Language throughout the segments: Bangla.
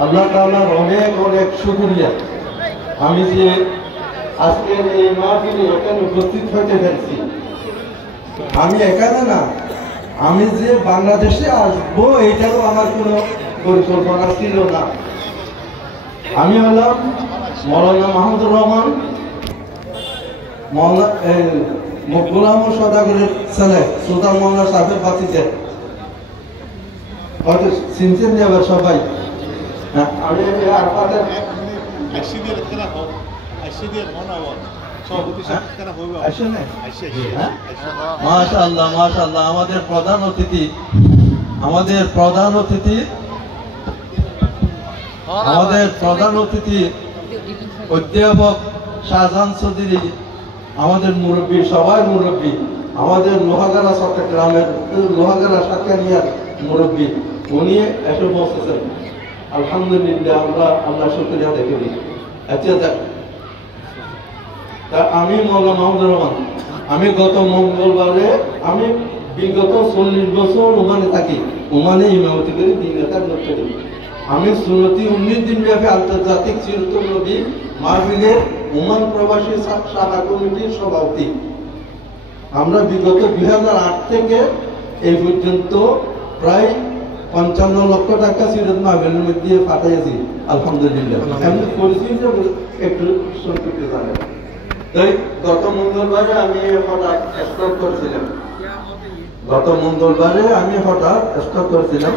আল্লাহ তাআলার অনেক অনেক শুকরিয়া আমি যে আজকে এই মাহফিলে এখানে উপস্থিত হতে পেরেছি। আমি এখানে না, আমি যে বাংলাদেশে আসবো এইটারও আমার কোনো পরিকল্পনা ছিল না। আমি হলাম মৌলানা মাহমুদুর রহমান, গোলাম সদাগরের ছেলে সুলতান মোল্লা সাহেবের বাতিতে, হয়তো চিনছেন যাবে সবাই। আমি আপনাদের মাশাআল্লাহ মাশাআল্লাহ আমাদের প্রধান অতিথি অধ্যাপক শাহজাহান চৌধুরী, আমাদের মুরব্বী, সবাই মুরব্বী, আমাদের লোহাগাড়া চট্টগ্রামের লোহাগাড়া সাতকানিয়ার মুরব্বী, উনি এসে বসেছেন। আলহামদুলিল্লাহ আমরা শুকরিয়া দেখে দিই। আচ্ছা, তা আমি মৌলানা মাহমুদুর রহমান, আমি গত মঙ্গলবারে আমি বিগত 40 বছর ওমানে থাকি, ওমানে ইমামতি করি, দিন রাত করি। আমি সুন্নতি 19 দিন ব্যাপী আন্তর্জাতিক চিরন্তন নবী মাহফিলের ওমান প্রবাসী শাখা কমিটির সভাপতি। আমরা বিগত 2008 থেকে এই পর্যন্ত প্রায় 55 লক্ষ টাকা সিরাত মাহফিলের মধ্যে পাঠাইছি। আলহামদুলিল্লাহ। আমি পরিস্থিতিটা একটু সংক্ষিপ্ত জানেন। তাই গত মঙ্গলবারে আমি হঠাৎ স্ট্রোক করছিলাম।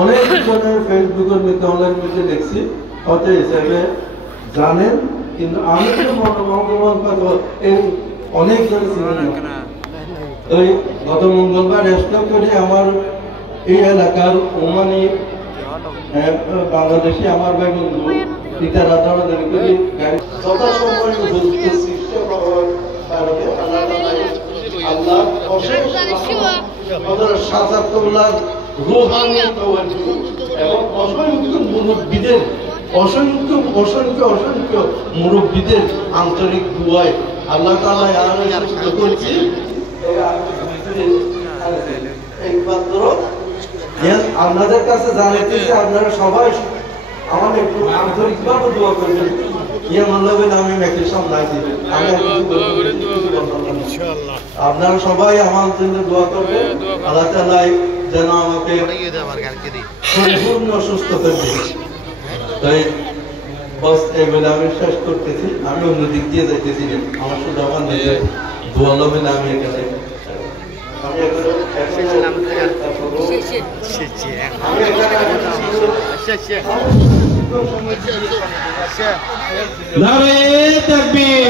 অনেক জনের ফেসবুকের মধ্যে, অনলাইন মধ্যে দেখছি, হয়তো হিসেবে জানেন, কিন্তু আমি তো অনেক জনে ছিলেন না। ওই গত মঙ্গলবার স্ট্রোক করে আমার এই এলাকার ওমানি বাংলাদেশি আমার ভাই বন্ধু পিতার যথাসময় আল্লাহ অসংখ্য মুরব্বীদের আন্তরিক দুয়ায় আল্লাহ তাআলা করছি। একমাত্র আপনাদের কাছে জানাতে চাই, আপনারা সবাই আমাদের একটু আন্তরিকভাবে দোয়া করবেন। আমি মেকের সামনে আছি, আপনারা সবাই আমার জন্য দোয়া করবেন। আল্লাহ তাআলা যেন আমাকে সম্পূর্ণ সুস্থ করবে। তাই বস এই বলে আমি শেষ করতেছি। আমি অন্যদিক দিয়ে যাইতেছি, আমার শুধু আমার নিজের দোয়া লবে না। আমি এখানে নারে তাকবীর।